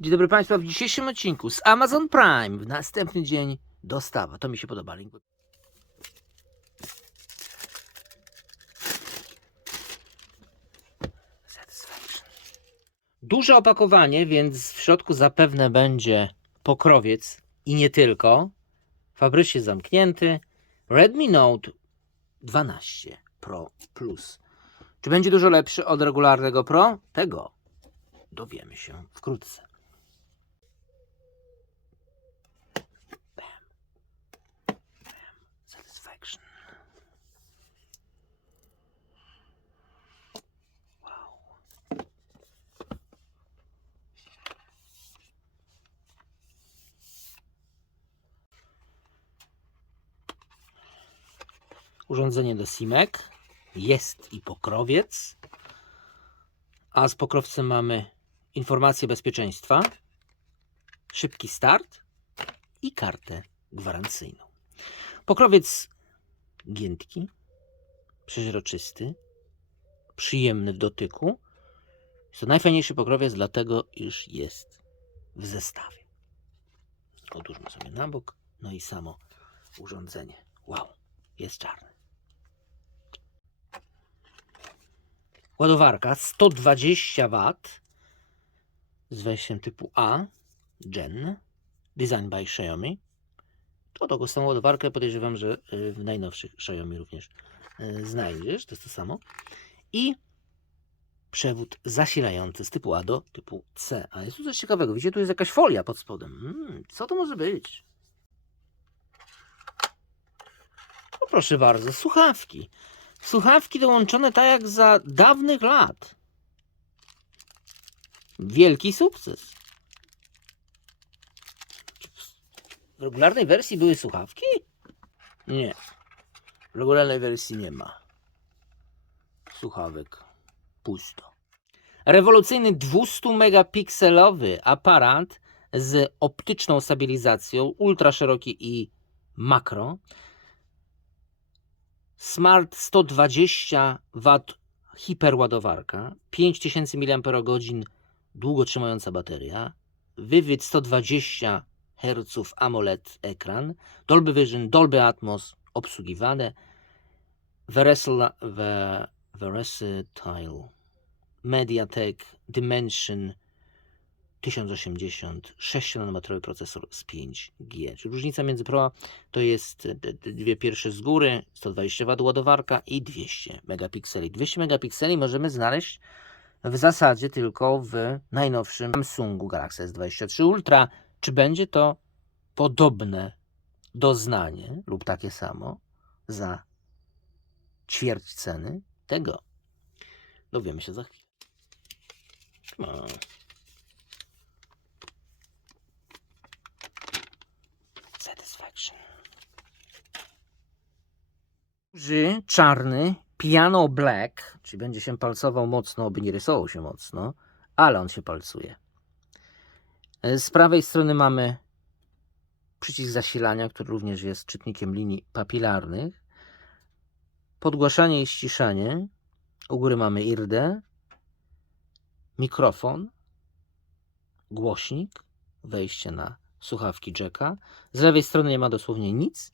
Dzień dobry Państwa, w dzisiejszym odcinku z Amazon Prime w następny dzień dostawa. To mi się podoba. Link. Duże opakowanie, więc w środku zapewne będzie pokrowiec i nie tylko. Fabrycznie zamknięty. Redmi Note 12 Pro Plus. Czy będzie dużo lepszy od regularnego Pro? Tego dowiemy się wkrótce. Urządzenie do SIMEK. Jest i pokrowiec. A z pokrowcem mamy informację bezpieczeństwa, szybki start i kartę gwarancyjną. Pokrowiec giętki, przeźroczysty, przyjemny w dotyku. Jest to najfajniejszy pokrowiec, dlatego iż jest w zestawie. Odłóżmy sobie na bok, no i samo urządzenie. Wow, jest czarny. Ładowarka 120 W z wejściem typu A, Gen, design by Xiaomi. To tego samą ładowarkę podejrzewam, że y, w najnowszych Xiaomi również y, znajdziesz, to jest to samo. I przewód zasilający z typu A do typu C. A jest tu coś ciekawego, widzicie, tu jest jakaś folia pod spodem. Hmm, co to może być? O, proszę bardzo, słuchawki. Słuchawki dołączone tak jak za dawnych lat. Wielki sukces. W regularnej wersji były słuchawki? Nie. W regularnej wersji nie ma. Słuchawek pusto. Rewolucyjny 200 megapikselowy aparat z optyczną stabilizacją, ultra szeroki i makro. Smart 120 W hiperładowarka, 5000 mAh długo trzymająca bateria, wywiad 120 Hz AMOLED ekran, Dolby Vision, Dolby Atmos obsługiwane, Versatile, Ve- Versatile MediaTek Dimension 1080, 6-nanometrowy procesor z 5G. Czyli różnica między Pro to jest e, dwie pierwsze z góry, 120 W ładowarka i 200 megapikseli. 200 megapikseli możemy znaleźć w zasadzie tylko w najnowszym Samsungu Galaxy S23 Ultra. Czy będzie to podobne doznanie lub takie samo za ćwierć ceny? Tego dowiemy się za chwilę on. Satisfaction. Duży, czarny, piano black, czyli będzie się palcował mocno, by nie rysował się mocno, ale on się palcuje. E, Z prawej strony mamy przycisk zasilania, który również jest czytnikiem linii papilarnych. Podgłaszanie i ściszanie. U góry mamy IRDE, mikrofon, głośnik, wejście na słuchawki jacka. Z lewej strony nie ma dosłownie nic.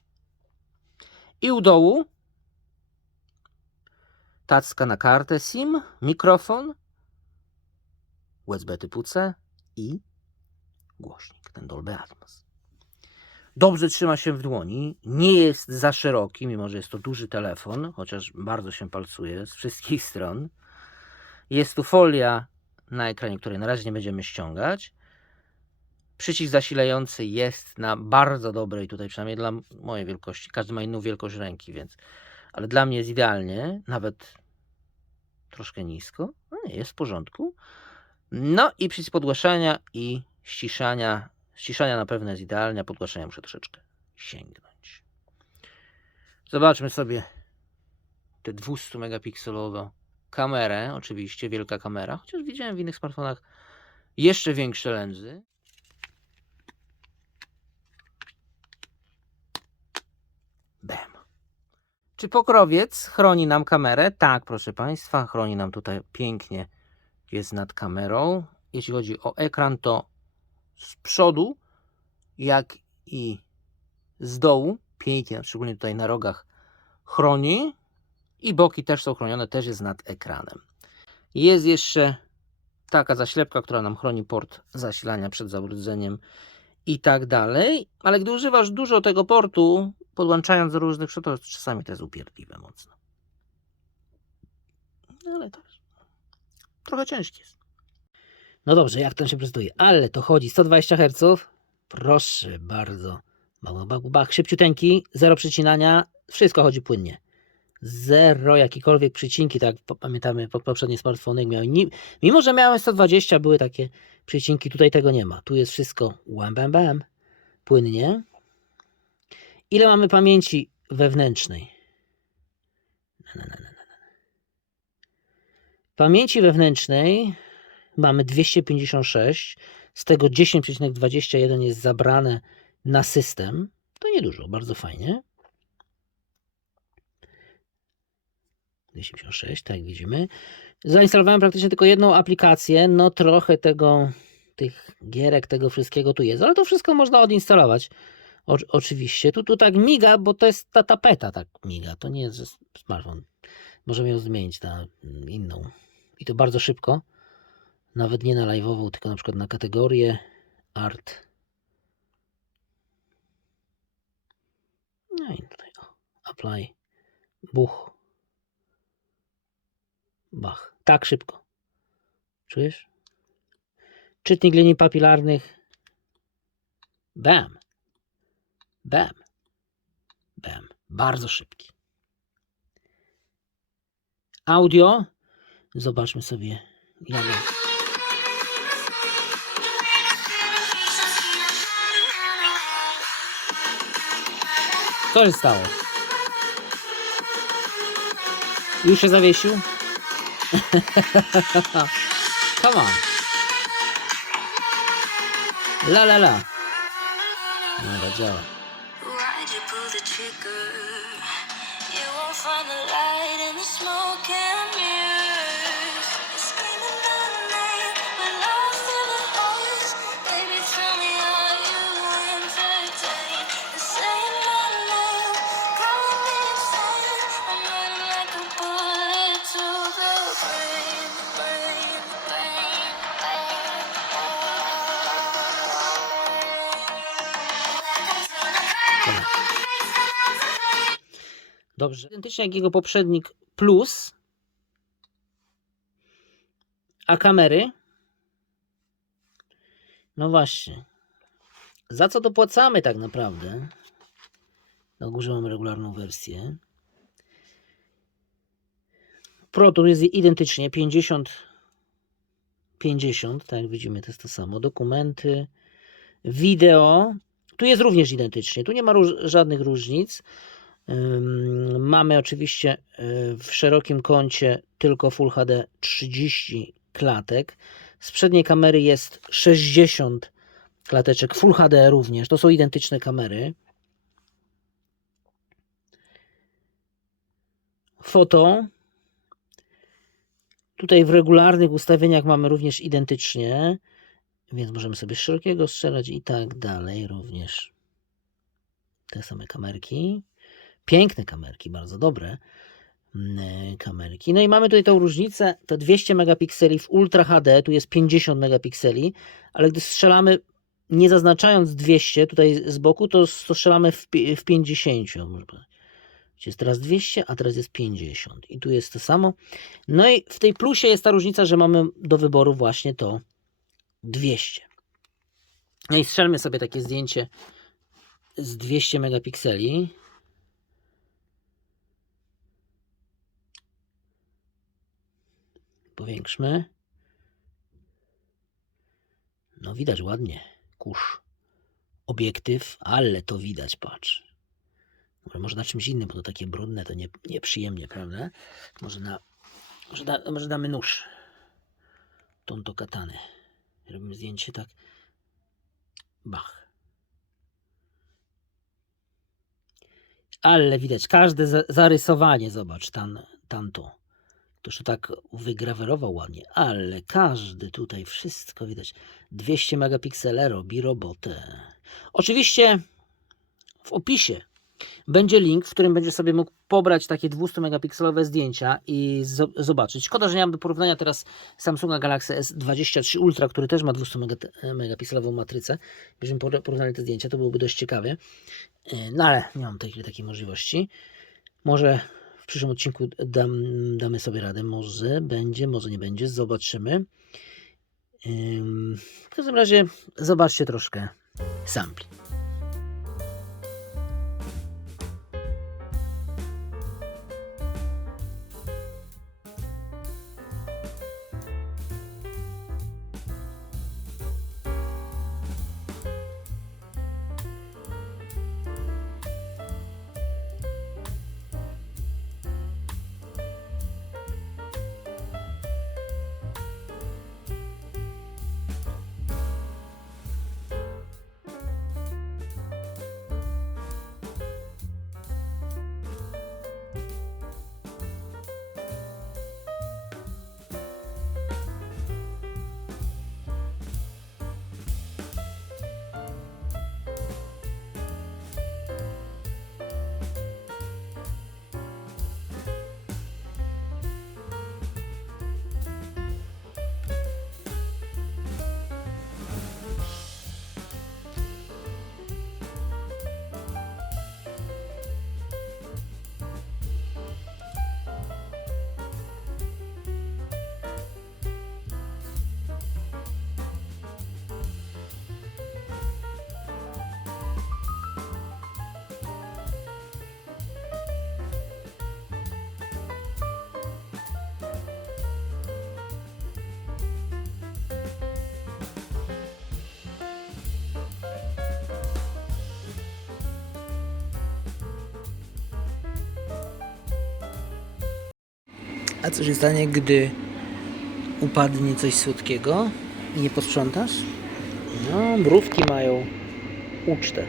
I u dołu tacka na kartę SIM, mikrofon, USB typu C i głośnik, ten Dolby Atmos. Dobrze trzyma się w dłoni, nie jest za szeroki, mimo że jest to duży telefon, chociaż bardzo się palcuje z wszystkich stron. Jest tu folia na ekranie, której na razie nie będziemy ściągać. Przycisk zasilający jest na bardzo dobrej, tutaj przynajmniej dla mojej wielkości. Każdy ma inną wielkość ręki, więc. Ale dla mnie jest idealnie, nawet troszkę nisko. No nie, jest w porządku. No i przycisk podgłaszania i ściszania. Ściszania na pewno jest idealnie, a podgłaszania muszę troszeczkę sięgnąć. Zobaczmy sobie tę 200 megapikselową kamerę. Oczywiście wielka kamera, chociaż widziałem w innych smartfonach jeszcze większe lensy. Bam. Czy pokrowiec chroni nam kamerę? Tak, proszę Państwa, chroni nam tutaj pięknie. Jest nad kamerą. Jeśli chodzi o ekran, to z przodu, jak i z dołu. Pięknie, szczególnie tutaj na rogach chroni. I boki też są chronione, też jest nad ekranem. Jest jeszcze taka zaślepka, która nam chroni port zasilania przed zabrudzeniem i tak dalej. Ale gdy używasz dużo tego portu, podłączając do różnych to czasami to jest upierdliwe mocno. No ale to trochę ciężkie jest. No dobrze, jak to się prezentuje? Ale to chodzi 120 Hz. Proszę bardzo. Bach, bach, bach, szybciuteńki, zero przycinania, wszystko chodzi płynnie. Zero jakikolwiek przycinki, tak pamiętamy, po- poprzednie smartfony miały. Mimo, że miałem 120, były takie przycinki, tutaj tego nie ma. Tu jest wszystko łam, bam, bam, płynnie. Ile mamy pamięci wewnętrznej? Na, na, na, na. Pamięci wewnętrznej mamy 256, z tego 10,21 jest zabrane na system. To niedużo, bardzo fajnie. 256, tak widzimy. Zainstalowałem praktycznie tylko jedną aplikację. No trochę tego, tych gierek, tego wszystkiego tu jest, ale to wszystko można odinstalować. O, oczywiście. Tu, tu tak miga, bo to jest ta tapeta tak miga. To nie jest smartfon. Możemy ją zmienić na mm, inną. I to bardzo szybko. Nawet nie na live'ową, tylko na przykład na kategorię art. No i tutaj o, apply. Buch. Bach. Tak szybko. Czujesz? Czytnik linii papilarnych. Bam. Bam. Bam. Bardzo szybki. Audio. Zobaczmy sobie. Jak... Co się stało? Już się zawiesił? Come on. La la la. Dobra, działa. Pull the trigger? You won't find the light in the smoke and mirrors. Dobrze. Identycznie jak jego poprzednik plus. A kamery? No właśnie. Za co dopłacamy tak naprawdę? Na górze mamy regularną wersję. Pro tu jest identycznie 50 50, tak jak widzimy, to jest to samo. Dokumenty, wideo. Tu jest również identycznie. Tu nie ma róż, żadnych różnic. Mamy oczywiście y, w szerokim kącie tylko Full HD 30 klatek. Z przedniej kamery jest 60 klateczek Full HD również. To są identyczne kamery. Foto. Tutaj w regularnych ustawieniach mamy również identycznie, więc możemy sobie z szerokiego strzelać i tak dalej również. Te same kamerki. Piękne kamerki, bardzo dobre mm, kamerki. No i mamy tutaj tą różnicę, to 200 megapikseli w Ultra HD, tu jest 50 megapikseli, ale gdy strzelamy nie zaznaczając 200 tutaj z boku, to, strzelamy w, w 50. Może powiedzieć. Jest teraz 200, a teraz jest 50. I tu jest to samo. No i w tej plusie jest ta różnica, że mamy do wyboru właśnie to 200. No i strzelmy sobie takie zdjęcie z 200 megapikseli. Powiększmy. No widać ładnie. Kurz. Obiektyw, ale to widać, patrz. Może, na czymś innym, bo to takie brudne, to nie, nieprzyjemnie, prawda? Może, na, może, da, może damy nóż. Tonto katany. Robimy zdjęcie tak. Bach. Ale widać każde za- zarysowanie, zobacz, tan, tanto. Toż to tak wygrawerował ładnie, ale każdy tutaj wszystko widać. 200 megapiksele robi robotę. Oczywiście w opisie będzie link, w którym będziesz sobie mógł pobrać takie 200 megapikselowe zdjęcia i zo- zobaczyć. Szkoda, że nie mam do porównania teraz Samsunga Galaxy S23 Ultra, który też ma 200 mega- megapikselową matrycę. Gdybyśmy por- porównali te zdjęcia, to byłoby dość ciekawie. Yy, No ale nie mam takiej, takiej możliwości. Może w przyszłym odcinku dam, damy sobie radę. Może będzie, może nie będzie. Zobaczymy. Ym, W każdym razie zobaczcie troszkę sampli. A co się stanie, gdy upadnie coś słodkiego i nie posprzątasz? No, mrówki mają ucztę.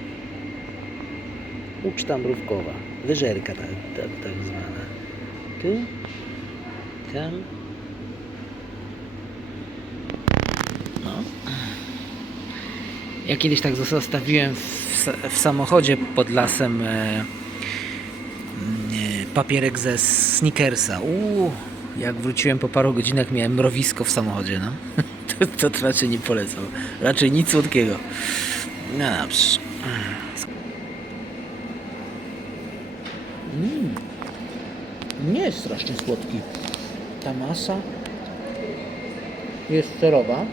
Uczta mrówkowa. Wyżerka tak, tak, tak zwana. Tu, tam. No. Ja kiedyś tak zostawiłem w, w samochodzie pod lasem e, papierek ze Snickersa. Uuu, jak wróciłem po paru godzinach miałem mrowisko w samochodzie, no. To, to raczej nie polecam. Raczej nic słodkiego. No dobrze. Mm. Nie jest strasznie słodki. Ta masa jest serowa,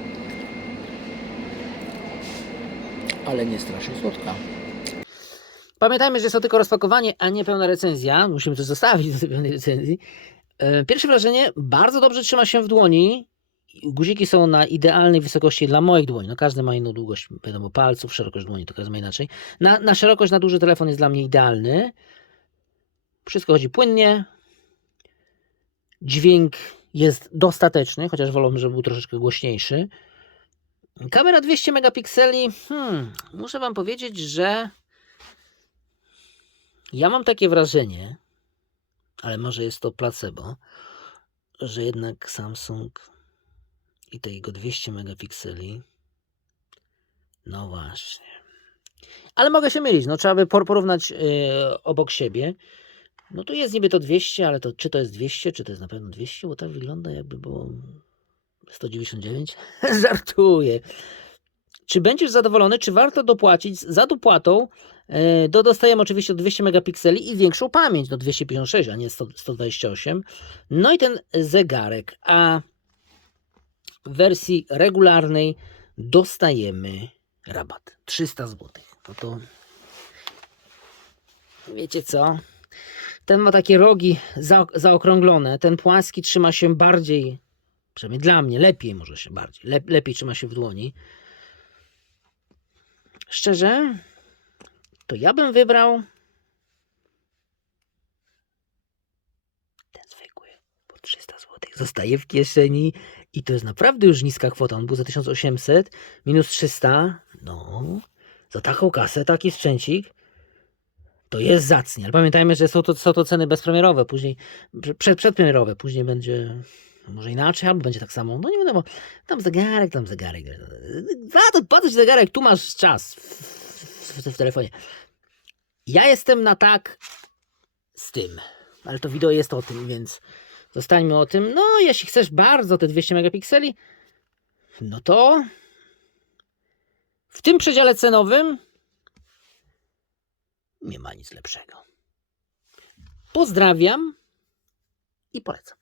ale nie strasznie słodka. Pamiętajmy, że jest to tylko rozpakowanie, a nie pełna recenzja. Musimy to zostawić do tej pełnej recenzji. E, Pierwsze wrażenie, bardzo dobrze trzyma się w dłoni. Guziki są na idealnej wysokości dla moich dłoni. No każdy ma inną długość, wiadomo, palców, szerokość dłoni, to każdy ma inaczej. Na, na szerokość, na duży telefon jest dla mnie idealny. Wszystko chodzi płynnie. Dźwięk jest dostateczny, chociaż wolałbym, żeby był troszeczkę głośniejszy. Kamera 200 megapikseli. Hmm, muszę Wam powiedzieć, że ja mam takie wrażenie, ale może jest to placebo, że jednak Samsung i te jego 200 megapikseli. No właśnie. Ale mogę się mylić, no trzeba by por- porównać yy, obok siebie. No tu jest niby to 200, ale to czy to jest 200, czy to jest na pewno 200, bo tak wygląda jakby było 199. Żartuję. Czy będziesz zadowolony, czy warto dopłacić za dopłatą? E, Do dostajemy oczywiście 200 megapikseli i większą pamięć do 256, a nie 100, 128. No i ten zegarek, a w wersji regularnej dostajemy rabat 300 zł. No to wiecie co? Ten ma takie rogi za, zaokrąglone, ten płaski trzyma się bardziej, przynajmniej dla mnie, lepiej może się bardziej, lep, lepiej trzyma się w dłoni. Szczerze, to ja bym wybrał ten zwykły, po 300 zł. Zostaje w kieszeni i to jest naprawdę już niska kwota. On był za 1800 minus 300. No, za taką kasę, taki sprzęcik. to jest zacnie. Ale pamiętajmy, że są to, są to ceny bezpremierowe, później przed, przedpremierowe, później będzie może inaczej, albo będzie tak samo. No nie wiadomo. Tam zegarek, tam zegarek. Warto patrzeć zegarek, tu masz czas w, w, w telefonie. Ja jestem na tak z tym, ale to wideo jest o tym, więc zostańmy o tym. No, jeśli chcesz bardzo te 200 megapikseli, no to w tym przedziale cenowym nie ma nic lepszego. Pozdrawiam i polecam.